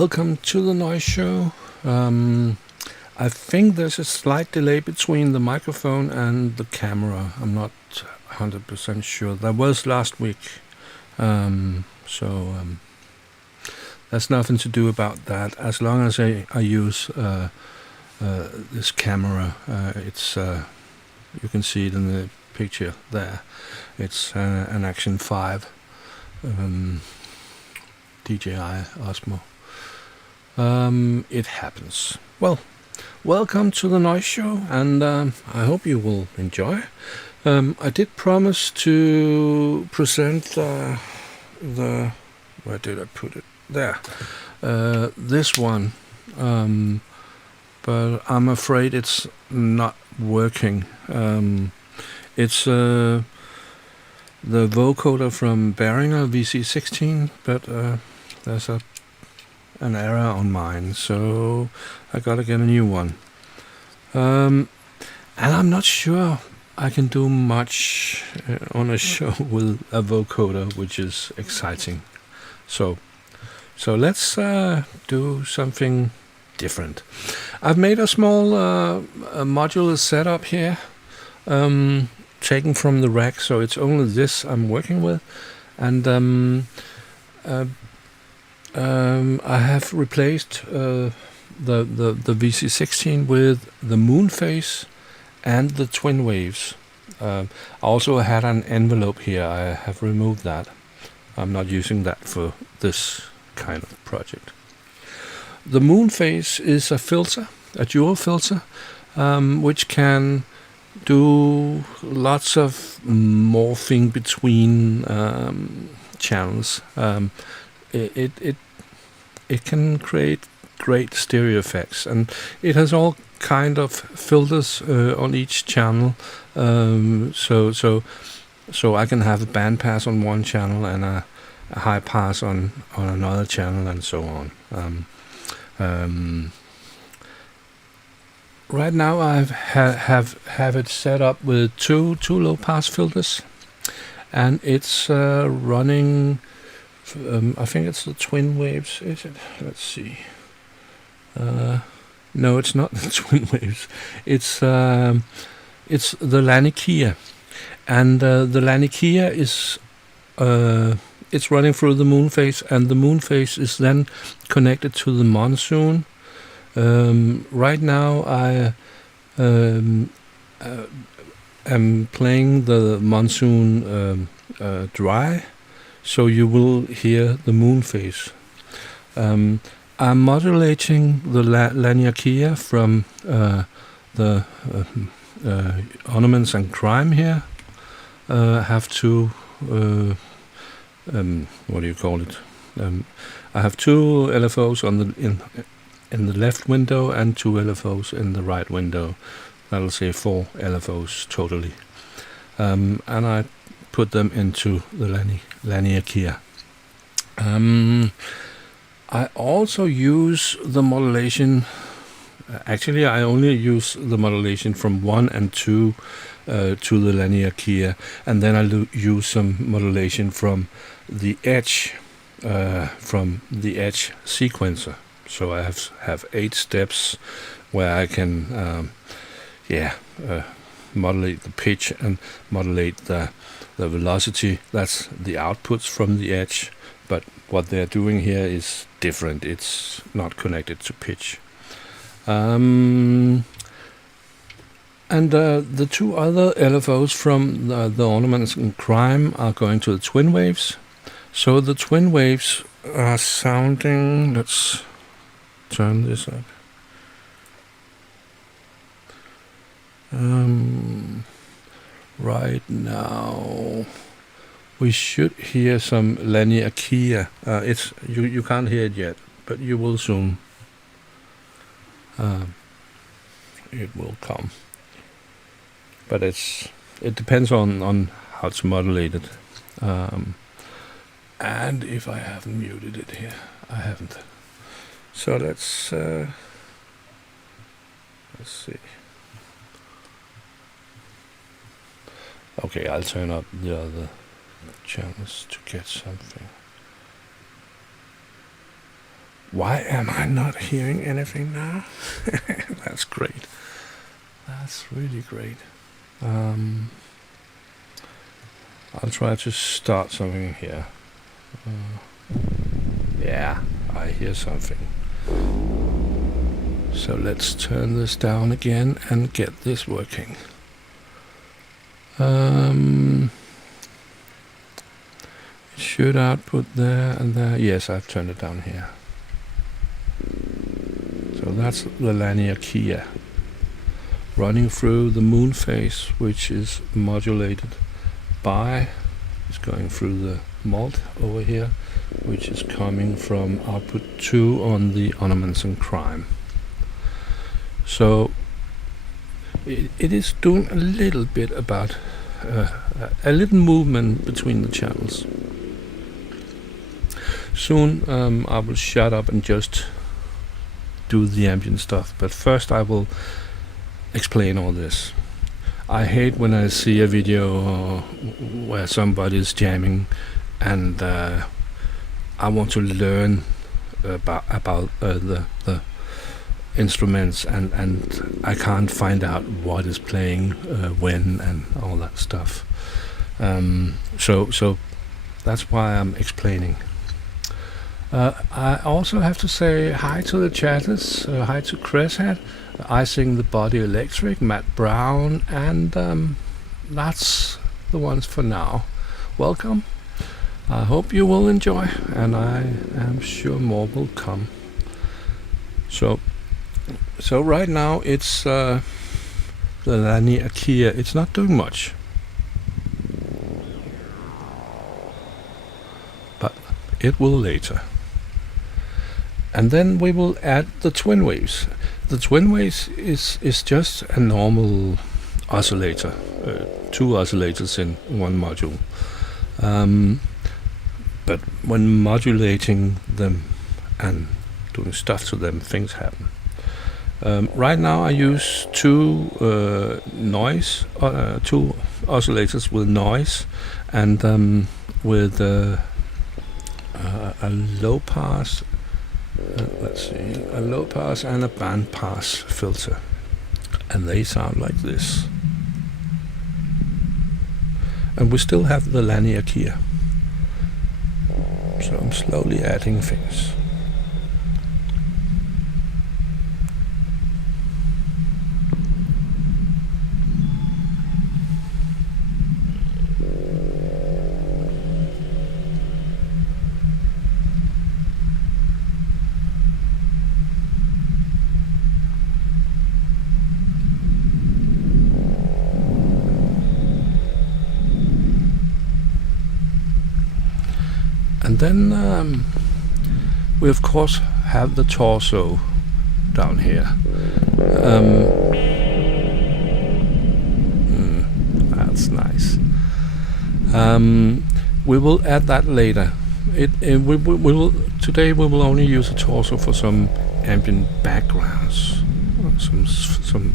Welcome to the Noise Show. I think there's a slight delay between the microphone and the camera. I'm not 100% sure. That was last week. So there's nothing to do about that. As long as I use this camera, it's you can see it in the picture there. It's an Action 5 DJI Osmo. It happens. Well, welcome to the Noise Show, and I hope you will enjoy. I did promise to present the where did I put it? There. This one, but I'm afraid it's not working. It's the vocoder from Behringer VC16, but there's an error on mine, so I gotta get a new one. And I'm not sure I can do much on a show with a vocoder, which is exciting. So let's do something different. I've made a small modular setup here, taken from the rack, so it's only this I'm working with, and I have replaced the VC16 with the moon phase and the twin waves. I also had an envelope here. I have removed that. I'm not using that for this kind of project. The moon phase is a filter, a dual filter, which can do lots of morphing between channels. It can create great stereo effects, and it has all kind of filters on each channel. So I can have a band pass on one channel and a high pass on another channel, and so on. Right now I have it set up with two low pass filters, and it's running. I think it's the twin waves, is it? Let's see. No, it's not the twin waves. It's the Laniakea, and the Laniakea is it's running through the moon phase, and the moon phase is then connected to the monsoon. Right now I am playing the monsoon dry, so you will hear the moon phase. I'm modulating the Laniakea from the ornaments and crime here. Have two what do you call it? I have two LFOs on the in the left window and two LFOs in the right window. That'll say 4 LFOs totally. And I put them into the Laniakea. I also use the modulation. Actually, I only use the modulation from 1 and 2 to the Laniakea, and then I use some modulation from the edge sequencer. So I have 8 steps where I can modulate the pitch and modulate the velocity. That's the outputs from the edge, but what they're doing here is different. It's not connected to pitch. And the two other LFOs from the ornaments and crime are going to the twin waves. So the twin waves are sounding, let's turn this up. Right now we should hear some Laniakea. It's you can't hear it yet, but you will soon. It will come, but it depends on how it's modulated, and if I haven't muted it here. I haven't. So let's see. Okay, I'll turn up the other channels to get something. Why am I not hearing anything now? That's great. That's really great. I'll try to start something here. Yeah, I hear something. So let's turn this down again and get this working. It should output there and there. Yes, I've turned it down here. So that's the Laniakea running through the moon phase, which is modulated by, it's going through the mult over here, which is coming from output 2 on the ornaments and crime. So it is doing a little bit about a little movement between the channels. Soon I will shut up and just do the ambient stuff, but first I will explain all this. I hate when I see a video where somebody is jamming and I want to learn about the instruments and I can't find out what is playing when and all that stuff. So that's why I'm explaining. I also have to say hi to the chatters, hi to Chris Hat, Icing the Body Electric, Matt Brown, and that's the ones for now. Welcome. I hope you will enjoy, and I am sure more will come. So right now it's the Laniakea. It's not doing much, but it will later. And then we will add the twin waves. The twin waves is just a normal oscillator, 2 oscillators in one module. But when modulating them and doing stuff to them, things happen. Right now I use 2 noise, 2 oscillators with noise and with a low pass. Let's see, a low pass and a band pass filter, and they sound like this. And we still have the Laniakea, so I'm slowly adding things. And then we of course have the torso down here. That's nice. We will add that later. We will today we will only use the torso for some ambient backgrounds, some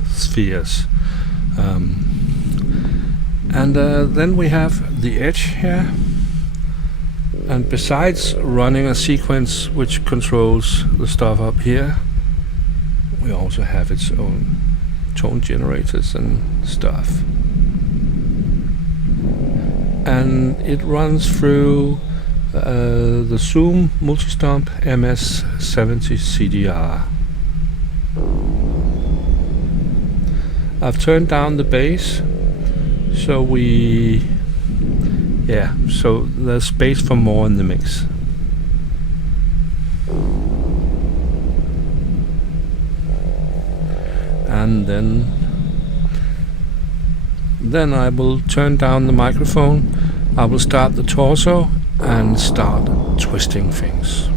spheres. And then we have the edge here. And besides running a sequence which controls the stuff up here, we also have its own tone generators and stuff. And it runs through the Zoom Multistomp MS70 CDR. I've turned down the bass, so so there's space for more in the mix. And then I will turn down the microphone, I will start the torso and start twisting things.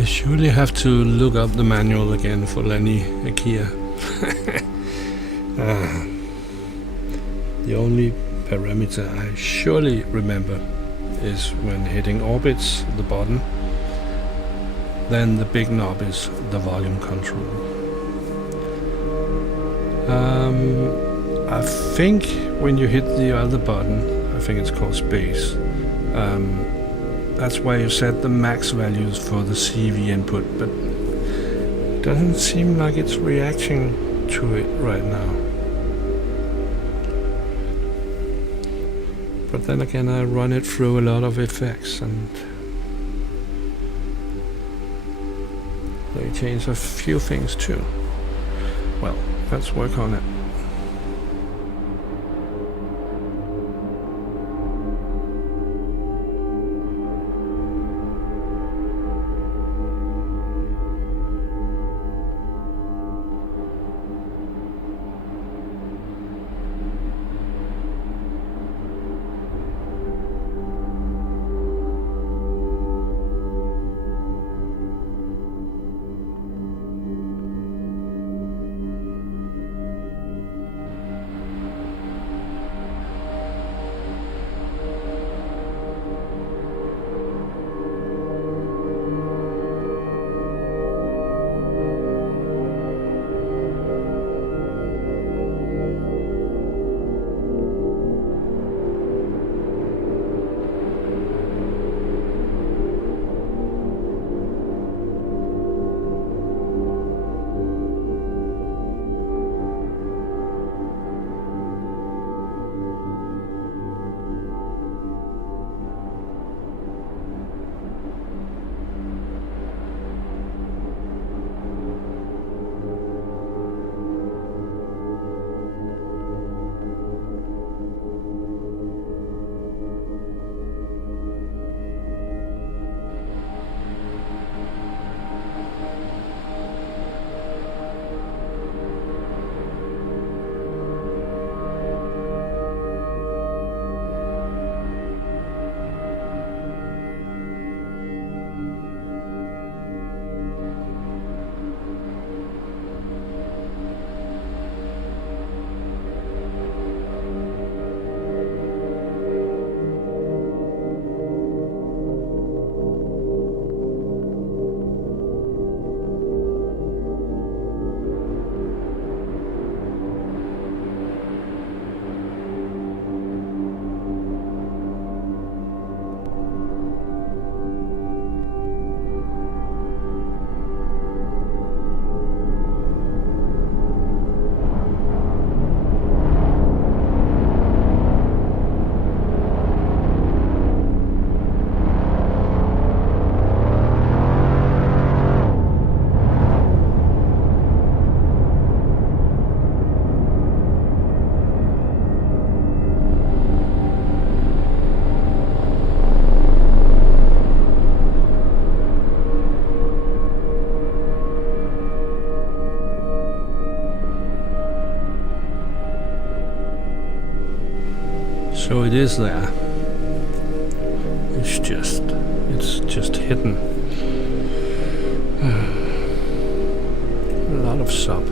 I surely have to look up the manual again for Laniakea. The only parameter I surely remember is when hitting orbits at the bottom. Then the big knob is the volume control. I think when you hit the other button, I think it's called space, that's where you set the max values for the CV input, but it doesn't seem like it's reacting to it right now. But then again, I run it through a lot of effects and they change a few things too. Well, let's work on it. So it is there. It's just hidden. A lot of sub.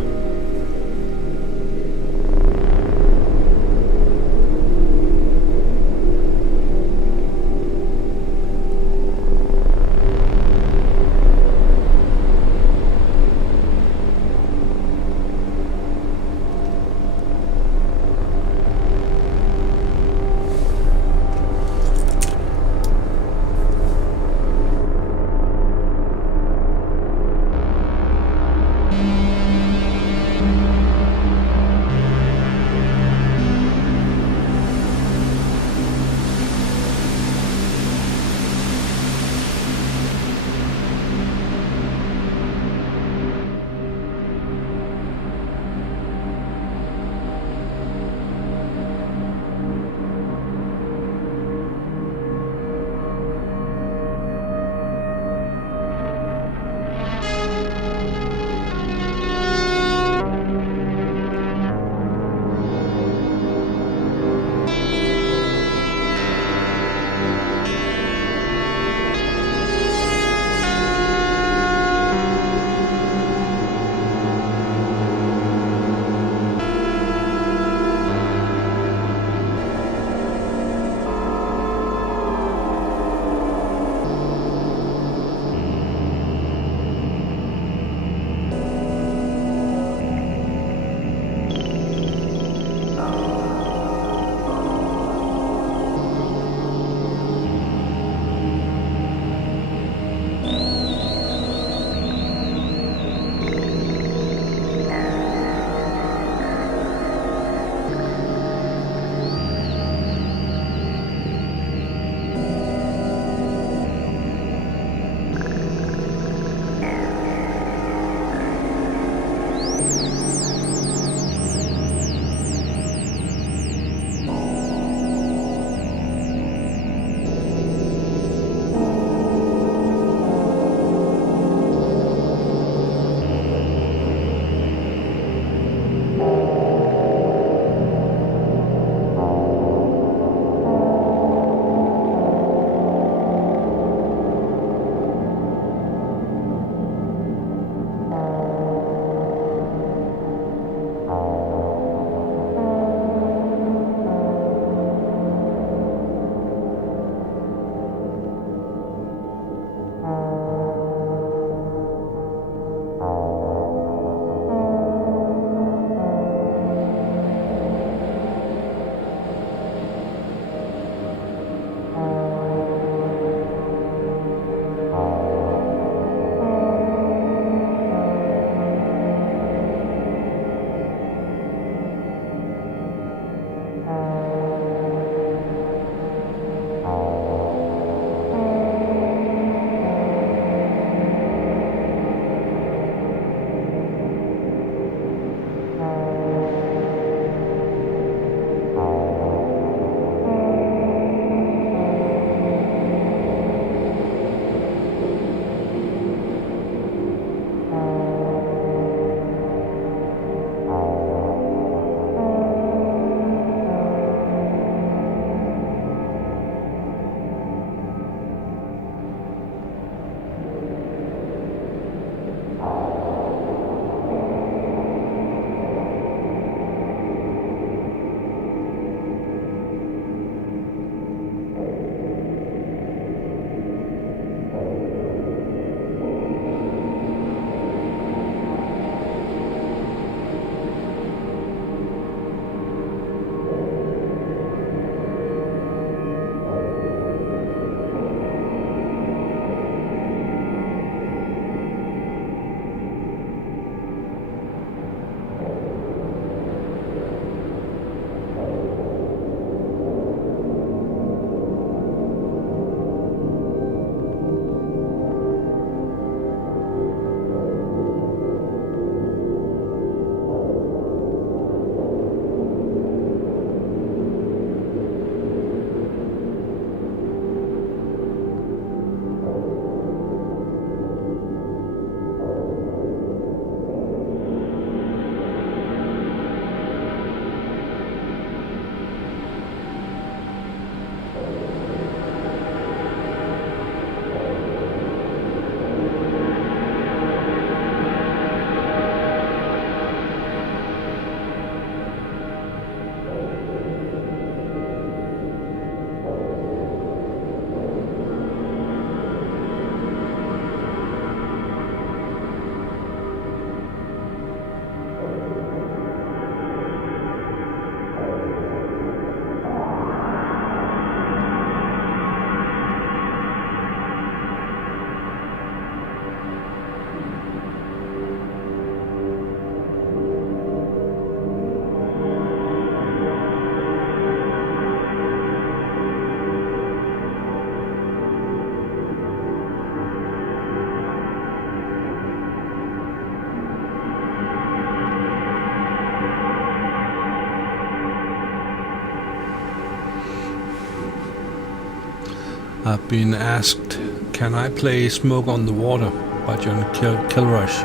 I've been asked, can I play Smoke on the Water by John Kilrush?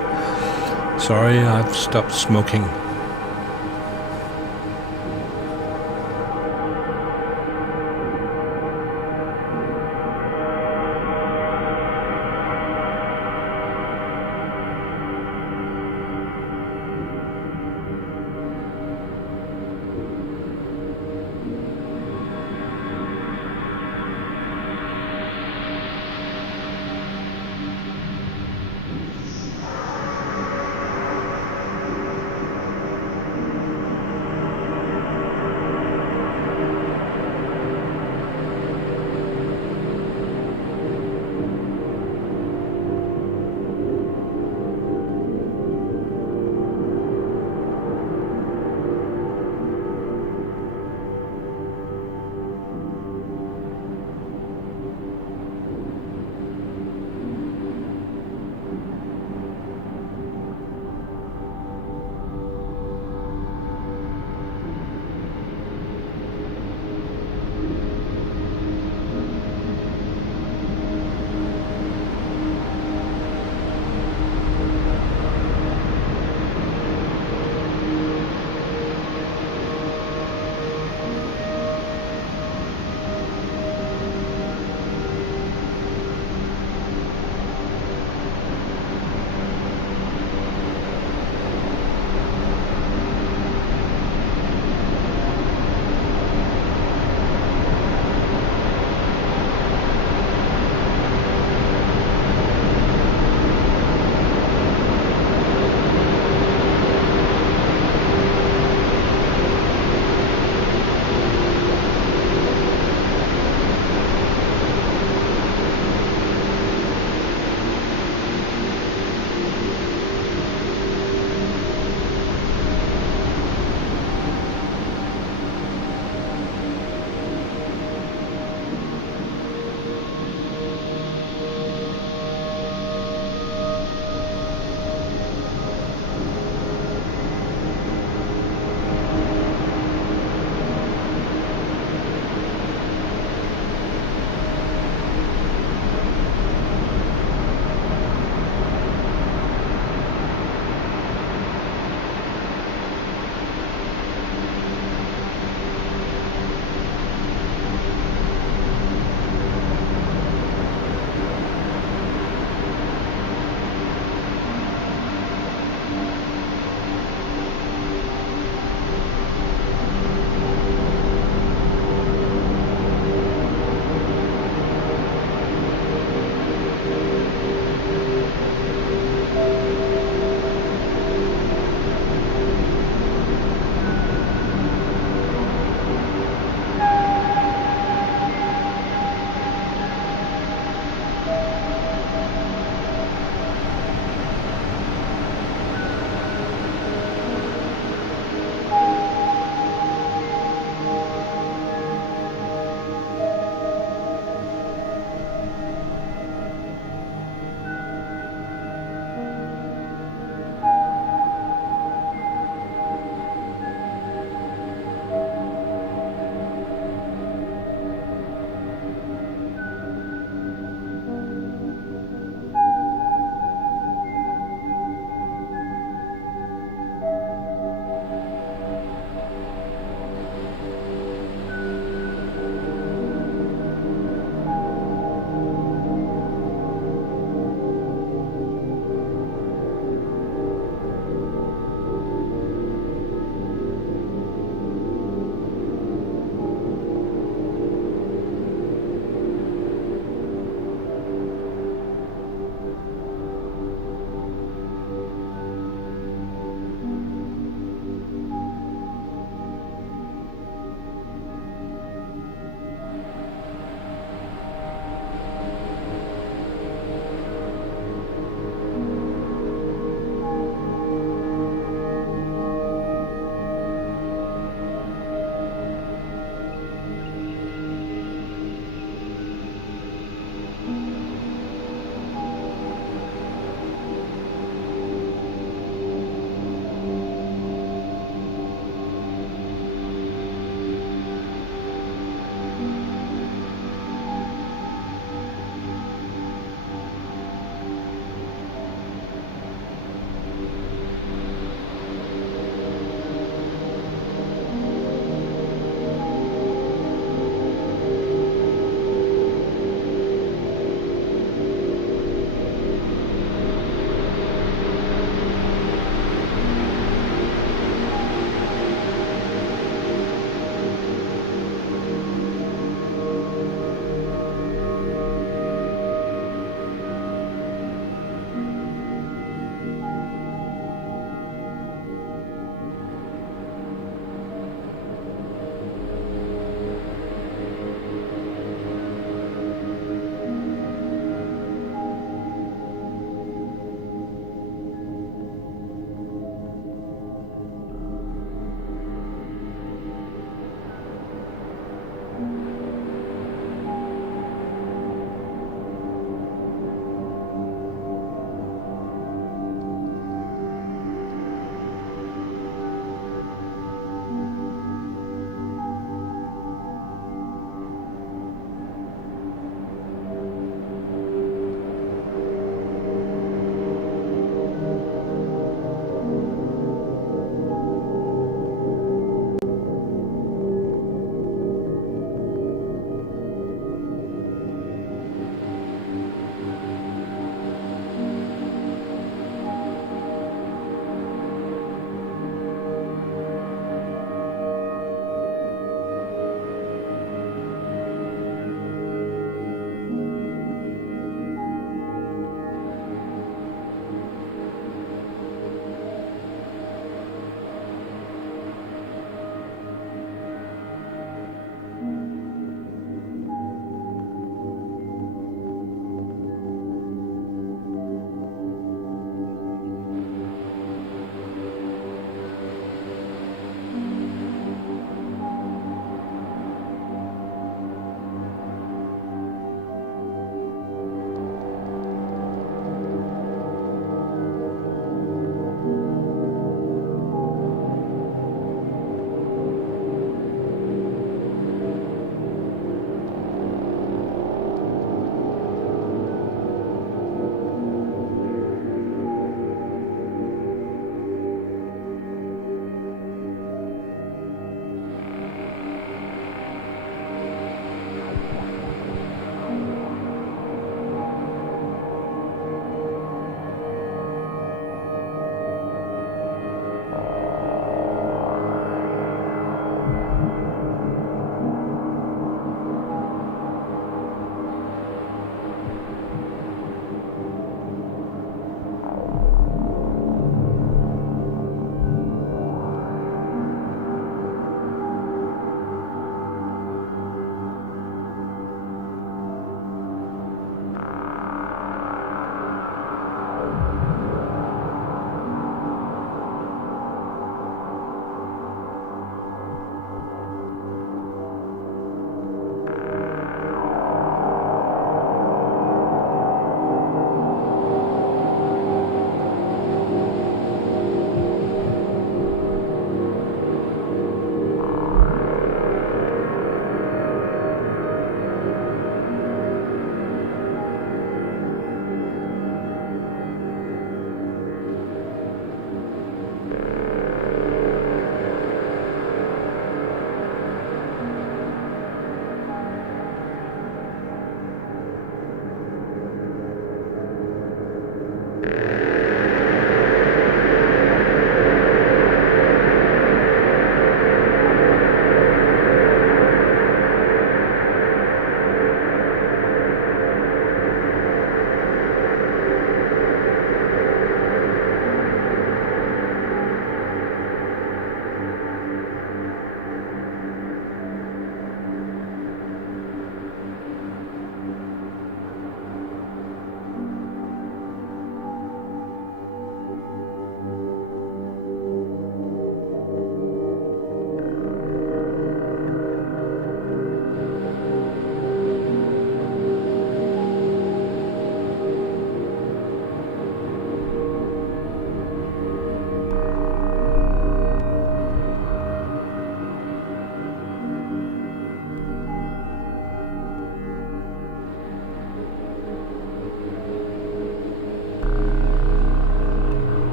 Sorry, I've stopped smoking.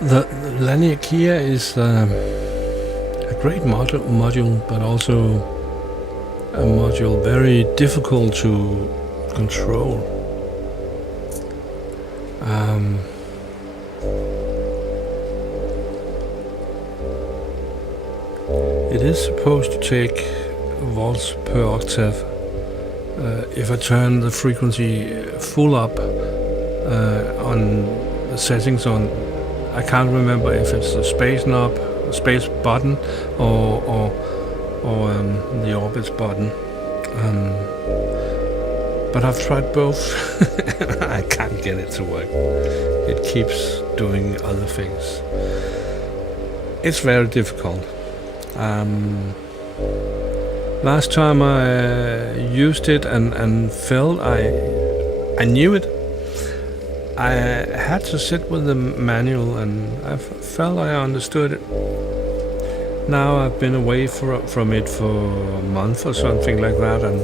The Laniakea is a great module, but also a module very difficult to control. It is supposed to take volts per octave. If I turn the frequency full up on the settings on, I can't remember if it's the space knob, space button, or the orbits button. But I've tried both. I can't get it to work. It keeps doing other things. It's very difficult. Last time I used it and felt I knew it, I had to sit with the manual and I felt I understood it. Now I've been away from it for a month or something like that, and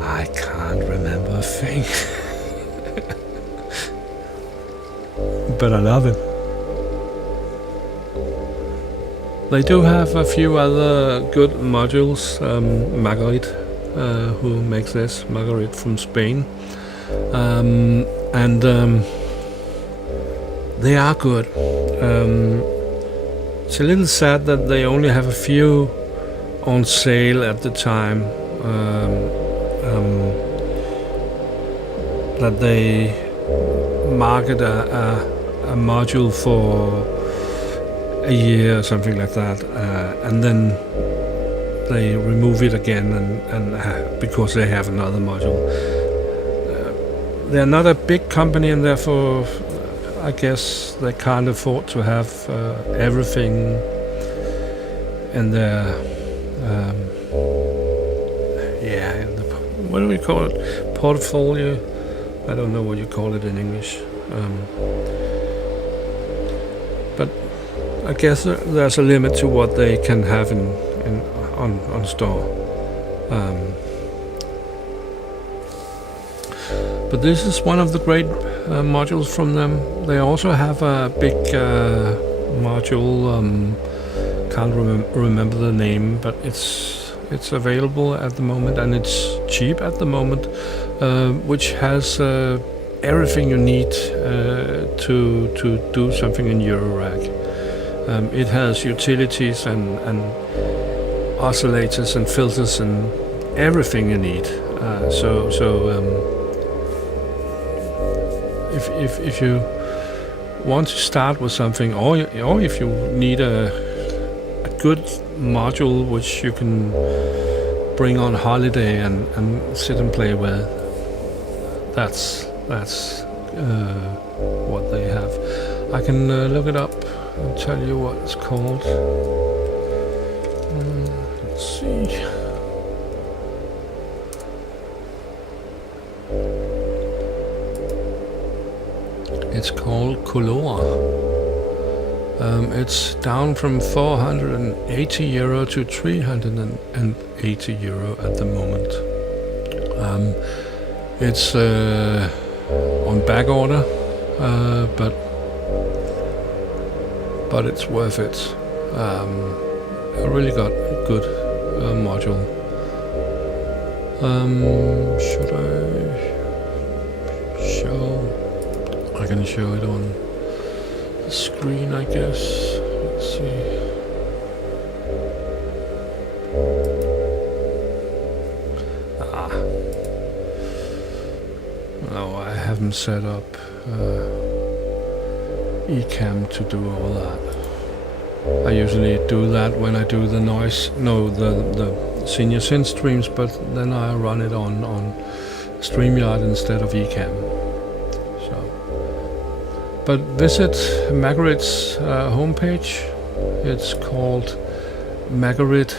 I can't remember a thing. But I love it. They do have a few other good modules. Magerit, who makes this, Magerit from Spain. And they are good. It's a little sad that they only have a few on sale at the time. That they market a module for a year or something like that, and then they remove it again, and because they have another module. They're not a big company, and therefore I guess they can't afford to have everything in their what do we call it, portfolio? I don't know what you call it in English, but I guess there's a limit to what they can have on store. But this is one of the great modules from them. They also have a big module, can't remember the name, but it's available at the moment, and it's cheap at the moment, which has everything you need to do something in Eurorack. It has utilities and oscillators and filters and everything you need. If you want to start with something, or if you need a good module which you can bring on holiday and sit and play with, that's what they have. I can look it up and tell you what it's called. Let's see. It's called Color. It's down from 480 euro to 380 euro at the moment. It's on back order, but it's worth it. I really got a good module. Should I show? I can show it on the screen, I guess. Let's see. No, I haven't set up Ecamm to do all that. I usually do that when I do the the senior synth streams, but then I run it on StreamYard instead of Ecamm. So, but visit Magerit's homepage. It's called Magerit.es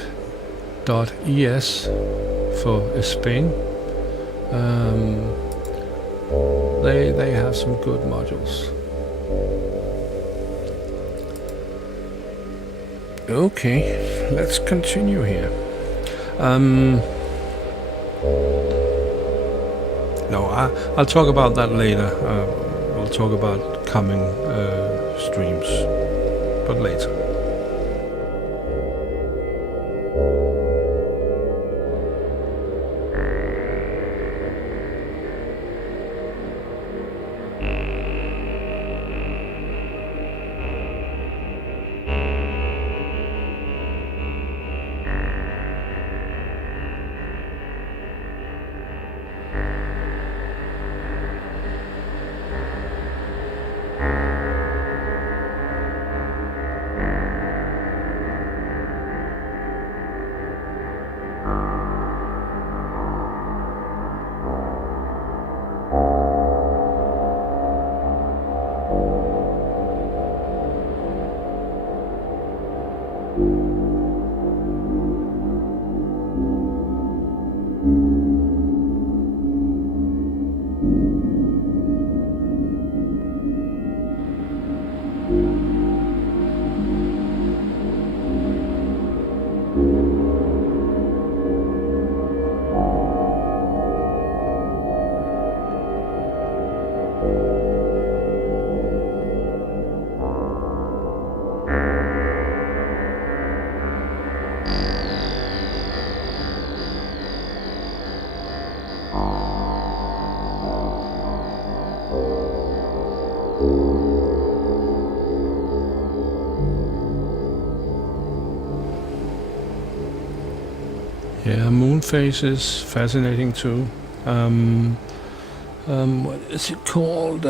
for Spain. They have some good modules. Okay, let's continue here. No, I'll talk about that later. We'll talk about coming streams, but later. Yeah, moon phase is fascinating too. What is it called?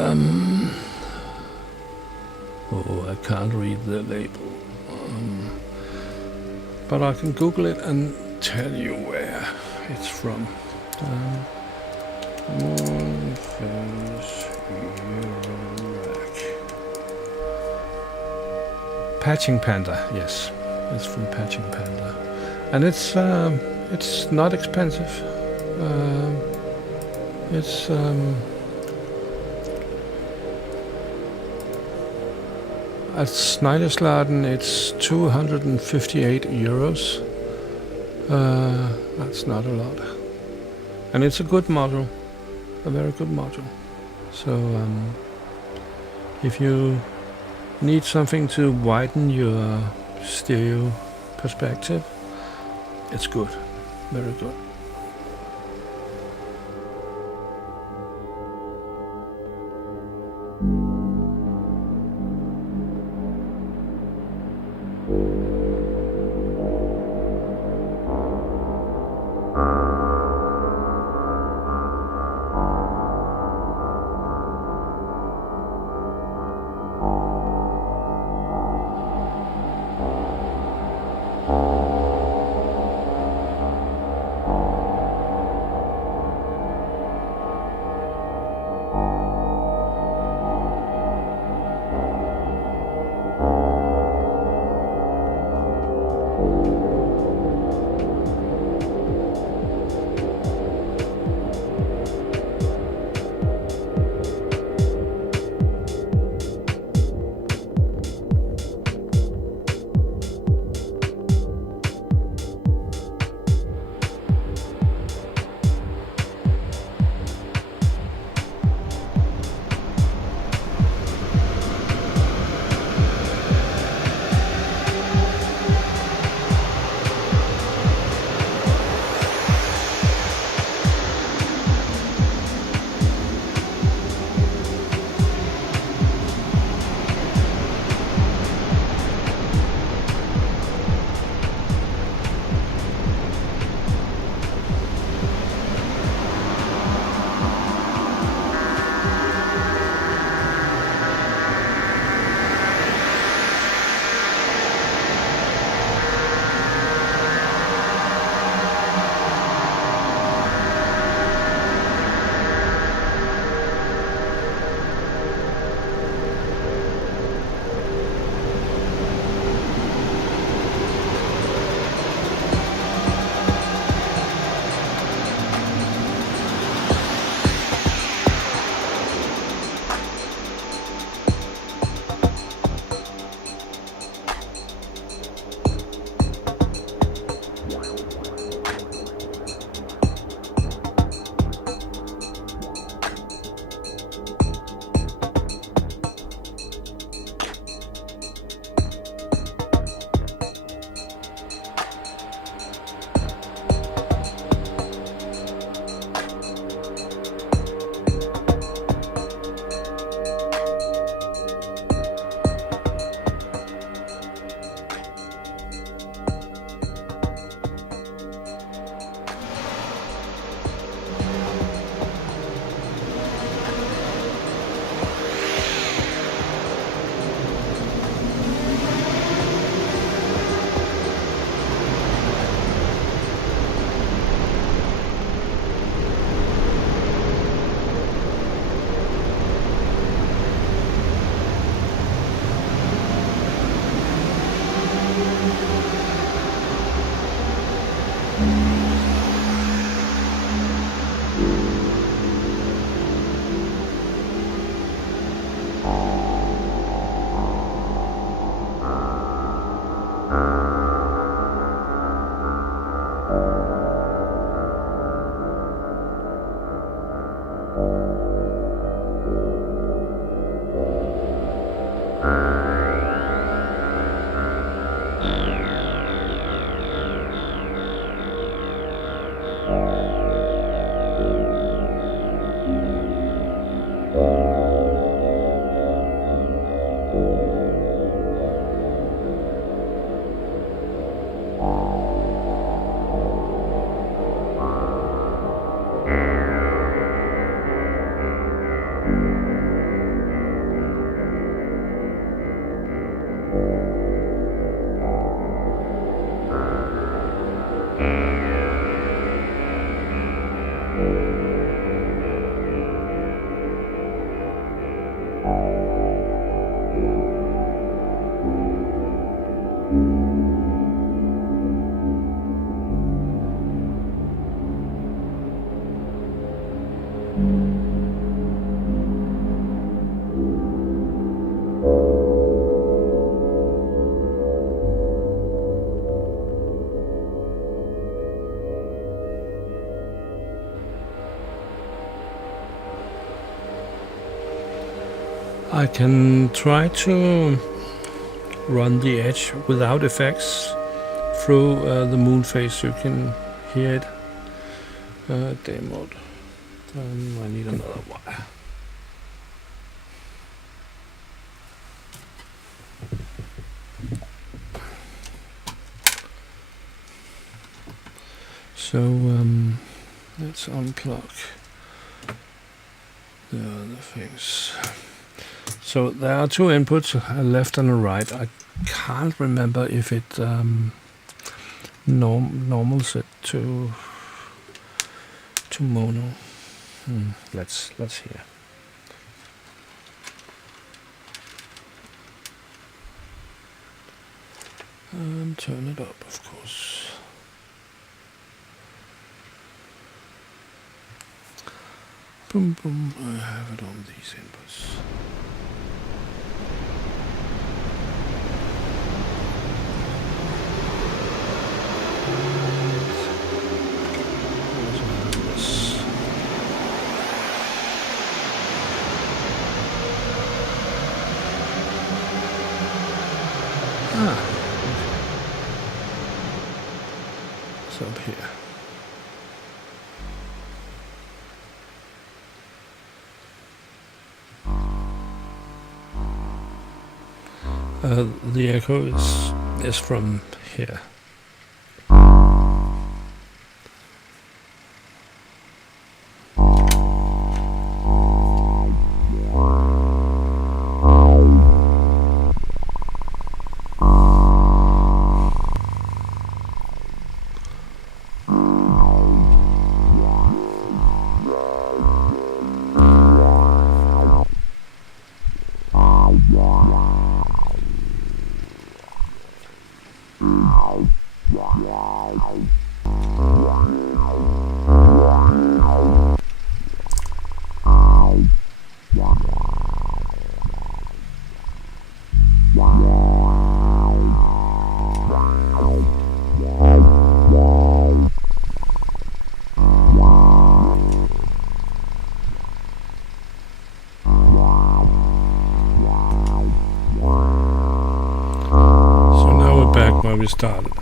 Oh, I can't read the label. But I can Google it and tell you where it's from. Moon phase Eurorack. Patching Panda, yes. It's from Patching Panda. And it's not expensive. It's at Snijdersladen it's 258 euros. That's not a lot. And it's a good module. A very good module. So if you need something to widen your stereo perspective, it's good. Very good. I can try to run the edge without effects through the moon phase. You can hear it demoed. I need another wire. So let's unplug the other things. So there are two inputs, a left and a right. I can't remember if it normals it to mono. Let's hear. And turn it up, of course. Boom, boom, I have it on these inputs. It's up here. The echo is from here. Where we started.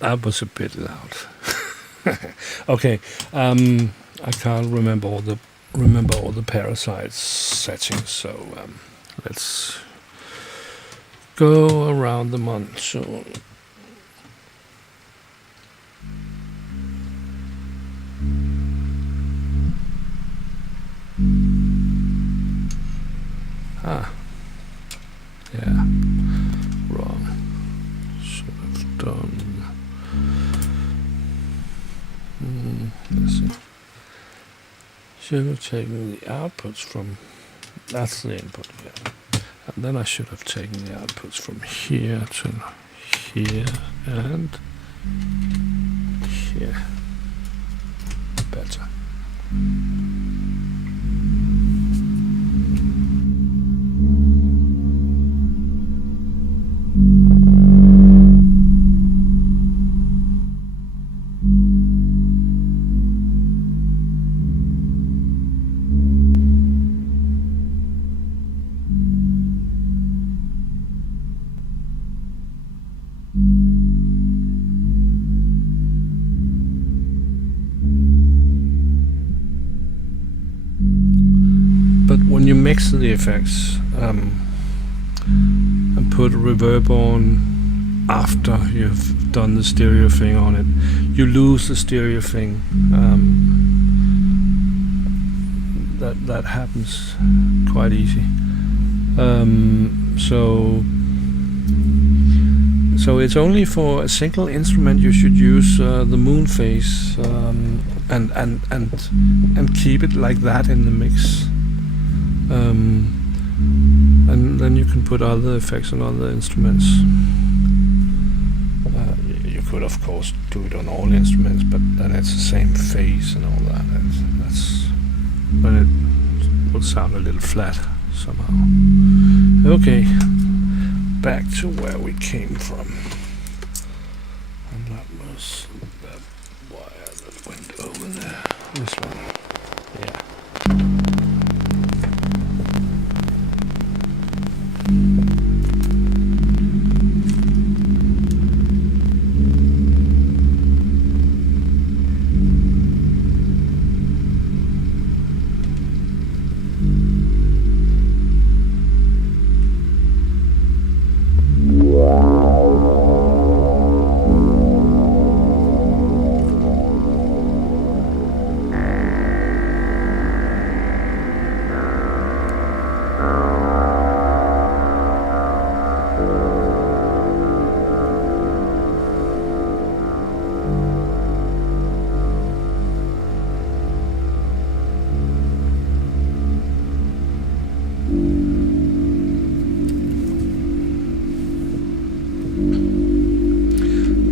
That was a bit loud. Okay, I can't remember all the parasites settings, so let's go around the monsoon. Yeah, wrong. Should have done. Let's see. Should have taken the outputs from. That's the input here. And then I should have taken the outputs from here to here and here. Better. When you mix the effects and put reverb on after you've done the stereo thing on it, you lose the stereo thing. That happens quite easy. So So it's only for a single instrument you should use the moon phase and keep it like that in the mix. And then you can put other effects on other instruments. You could of course do it on all instruments, but then it's the same phase and all that. Then it will sound a little flat somehow. Okay, back to where we came from. And that was that wire that went over there. This one. Yeah.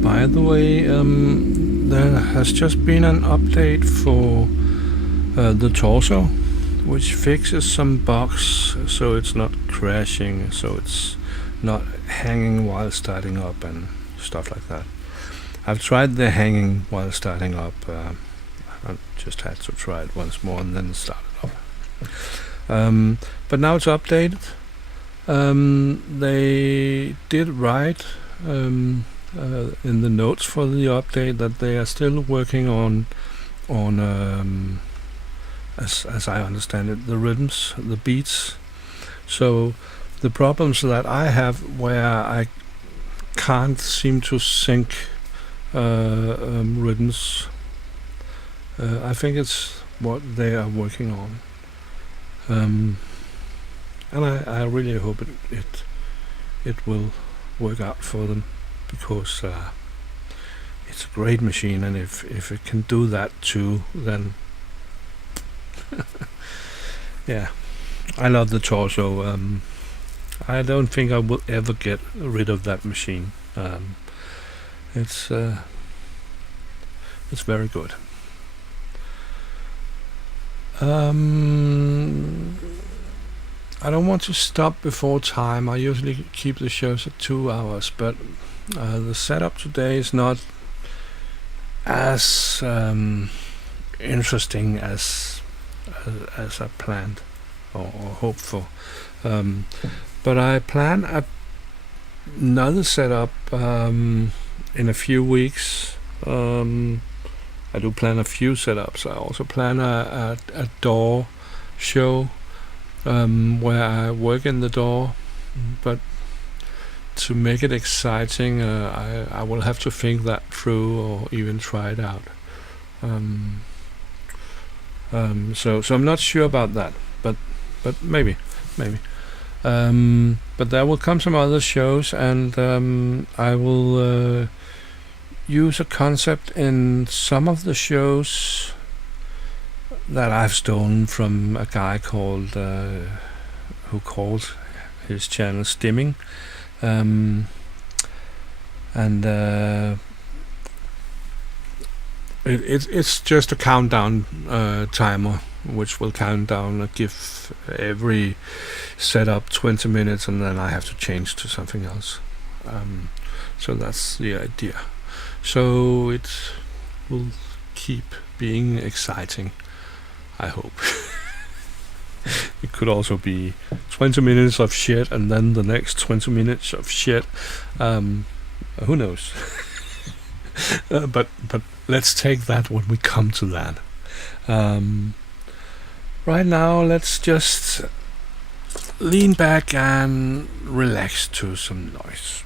By the way, there has just been an update for the torso, which fixes some bugs so it's not crashing, so it's not hanging while starting up and stuff like that. I've tried the hanging while starting up. I just had to try it once more and then start it up. But now it's updated. They did write in the notes for the update that they are still working on as I understand it, the rhythms, the beats. So the problems that I have where I can't seem to sync rhythms, I think it's what they are working on, and I really hope it will work out for them, because it's a great machine, and if it can do that too, then yeah, I love the torso. I don't think I will ever get rid of that machine. It's very good. I don't want to stop before time. I usually keep the shows at 2 hours, but the setup today is not as interesting as I planned or hoped for. But I plan another setup in a few weeks. I do plan a few setups. I also plan a DAW show where I work in the DAW, but to make it exciting, I will have to think that through or even try it out. So I'm not sure about that, but maybe. But there will come some other shows, and I will use a concept in some of the shows that I've stolen from a guy called who calls his channel Stimming, and it's just a countdown timer, which will count down and give every setup 20 minutes, and then I have to change to something else. So that's the idea. So it will keep being exciting, I hope. It could also be 20 minutes of shit and then the next 20 minutes of shit. Who knows? But let's take that when we come to that. Right now, let's just lean back and relax to some noise.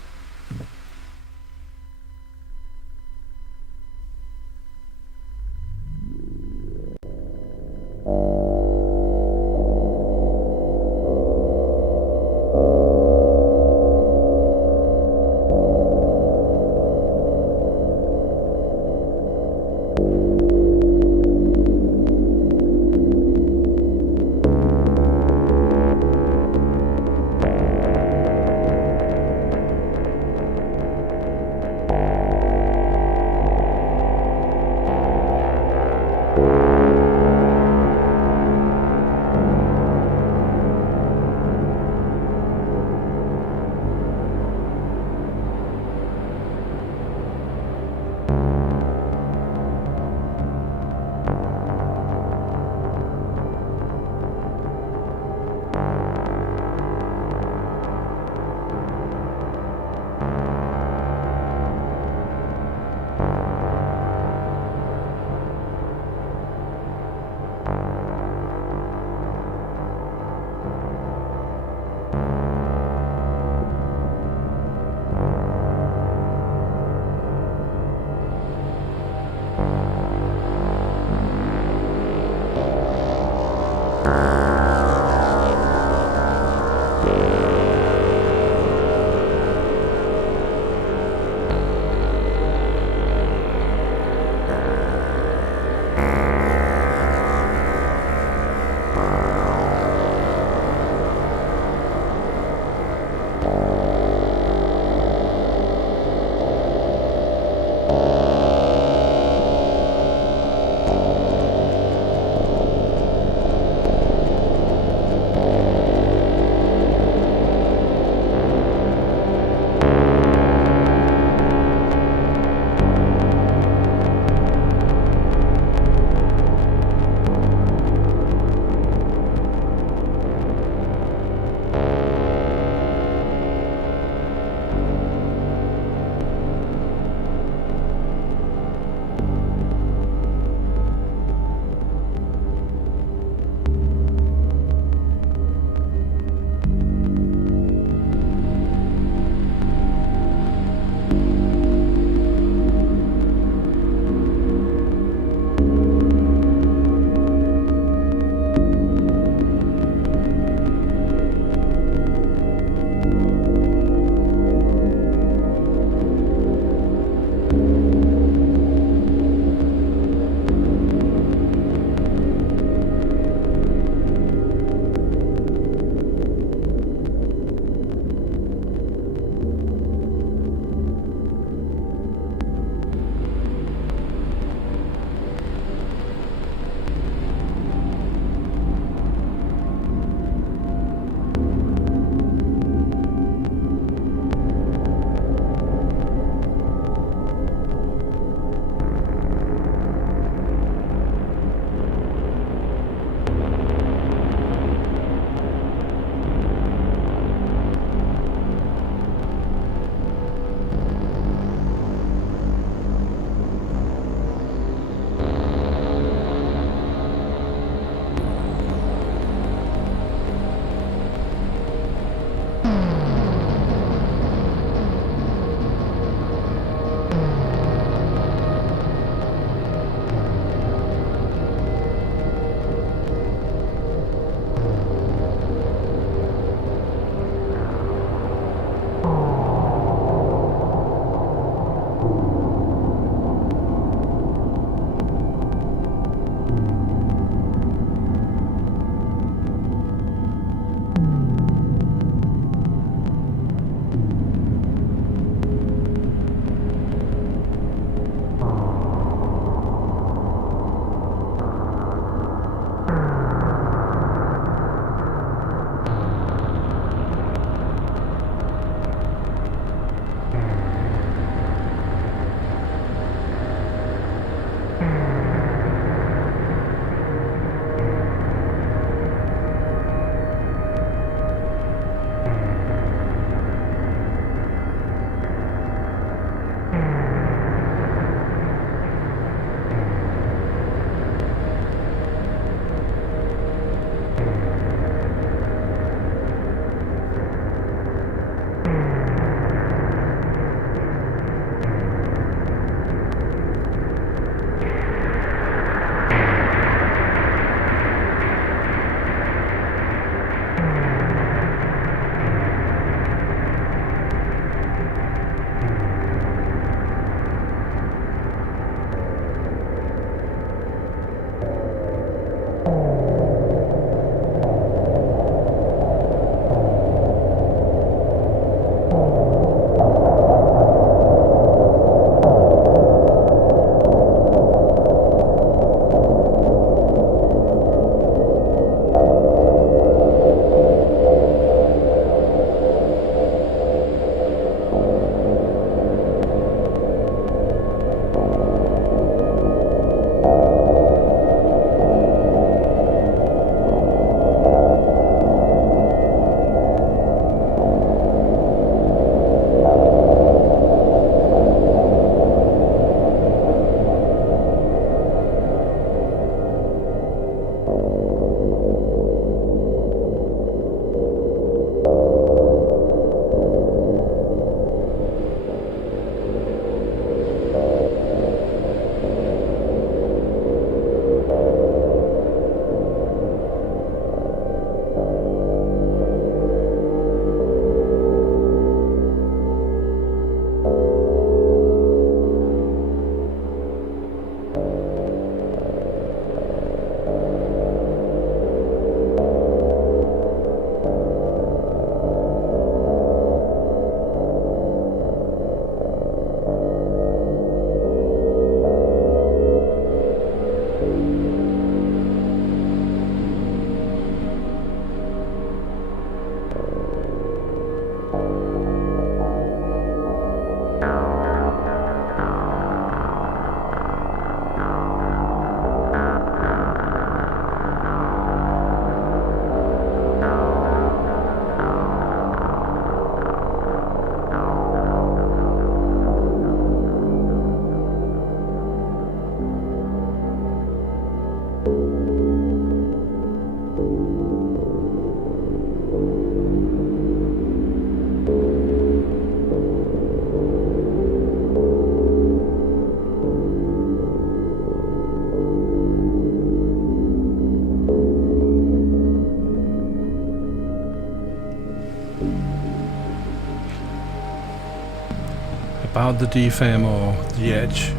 about the DFAM or the edge.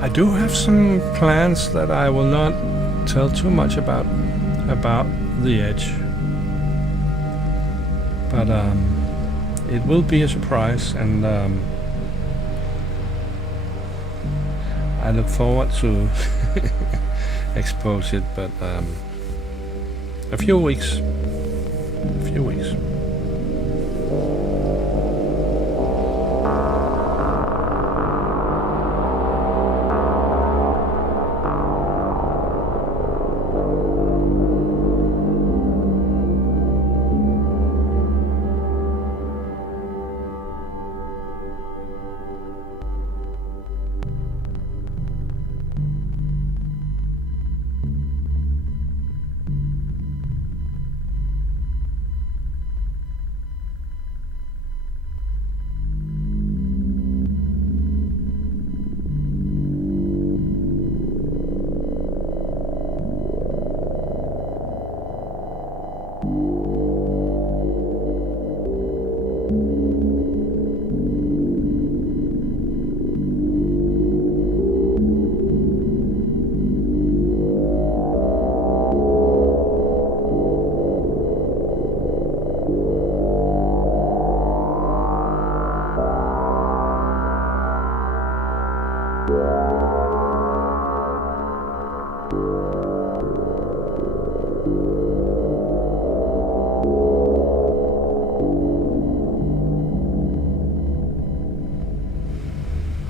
I do have some plans that I will not tell too much about the edge, but it will be a surprise, and I look forward to expose it, but a few weeks.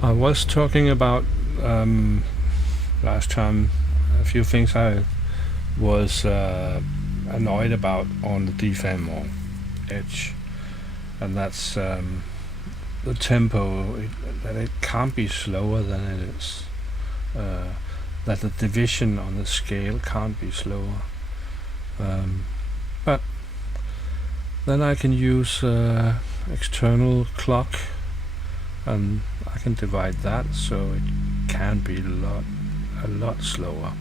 I was talking about last time a few things I was annoyed about on the DFAM or edge, and that's the tempo, that it can't be slower than it is, that the division on the scale can't be slower, but then I can use external clock, and I can divide that so it can be a lot slower.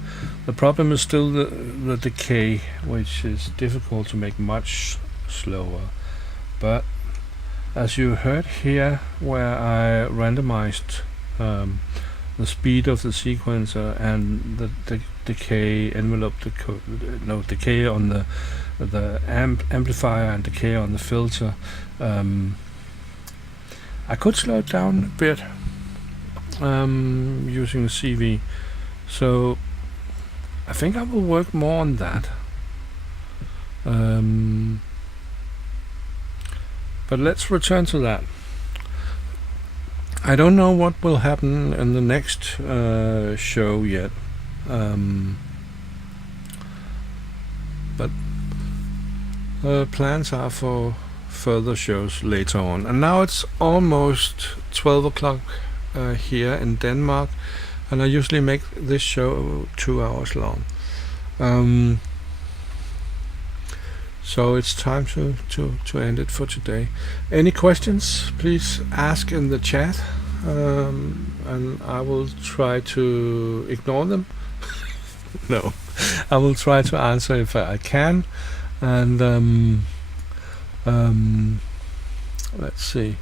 The problem is still the decay, which is difficult to make much slower, but as you heard here, where I randomized the speed of the sequencer and the decay envelope, decay on the amplifier and decay on the filter, I could slow it down a bit using the CV, so I think I will work more on that. But let's return to that. I don't know what will happen in the next show yet, but plans are for further shows later on. And now it's almost 12 o'clock here in Denmark, and I usually make this show 2 hours long. So it's time to end it for today. Any questions, please ask in the chat, and I will try to ignore them. No, I will try to answer if I can. And let's see.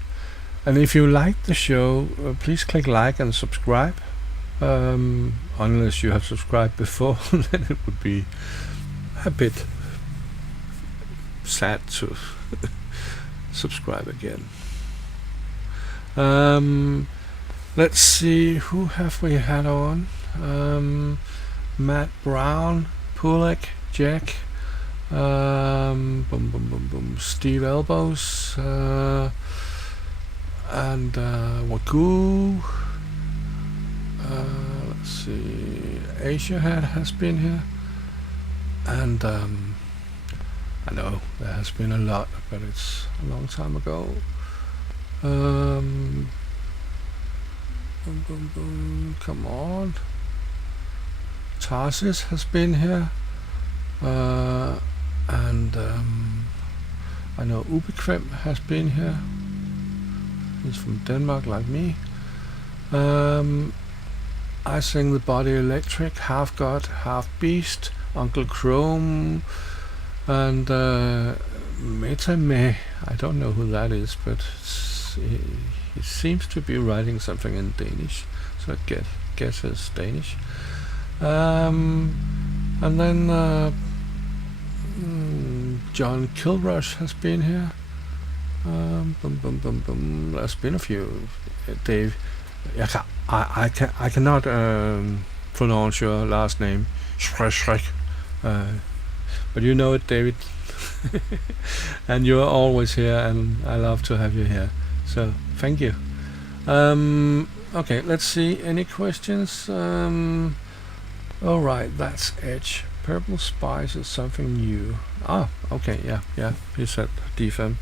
And if you like the show, please click like and subscribe. Unless you have subscribed before, then it would be a bit sad to subscribe again. Let's see, who have we had on? Matt Brown, Pulek, Jack, Steve Elbows, and Wagoo. Let's see, Asia has been here, and I know there has been a lot, but it's a long time ago. Come on. Tarsis has been here, and I know Ubekvem has been here. He's from Denmark, like me. I sing the Body Electric, Half God, Half Beast, Uncle Chrome, and it's a meh. I don't know who that is, but he seems to be writing something in Danish, so I guess it's Danish. And then John Kilrush has been here. There's been a few. Dave, I cannot pronounce your last name, but you know it, David. And you're always here, and I love to have you here. So thank you. Okay, let's see. Any questions? All right, that's Edge. Purple Spice is something new. Ah, okay, yeah. You said DFM.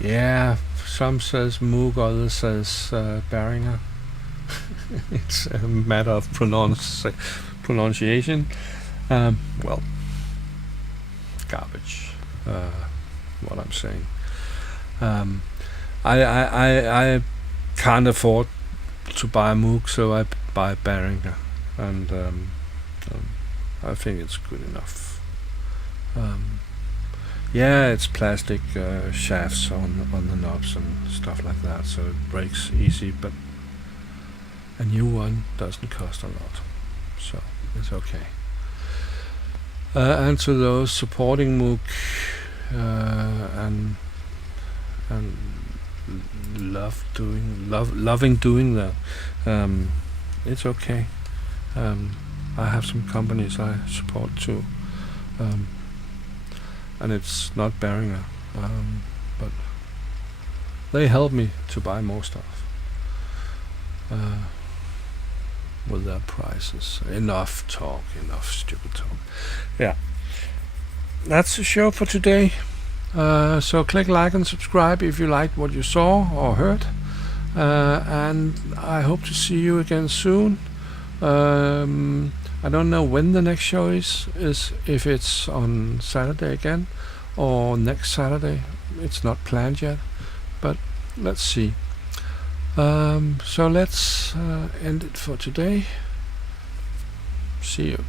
Yeah, some says Moog, others says Behringer. It's a matter of pronunciation. Well, garbage. What I'm saying. I can't afford to buy a Moog, so I buy Behringer, and I think it's good enough. Yeah, it's plastic shafts on the knobs and stuff like that, so it breaks easy, but a new one doesn't cost a lot, so it's okay. And to those supporting Moog and loving doing that, it's okay. I have some companies I support too, and it's not Behringer, but they help me to buy more stuff with their prices. Enough stupid talk. Yeah, that's the show for today. So click like and subscribe if you liked what you saw or heard, and I hope to see you again soon. I don't know when the next show is if it's on Saturday again or next Saturday. It's not planned yet, but let's see. So let's end it for today. See you.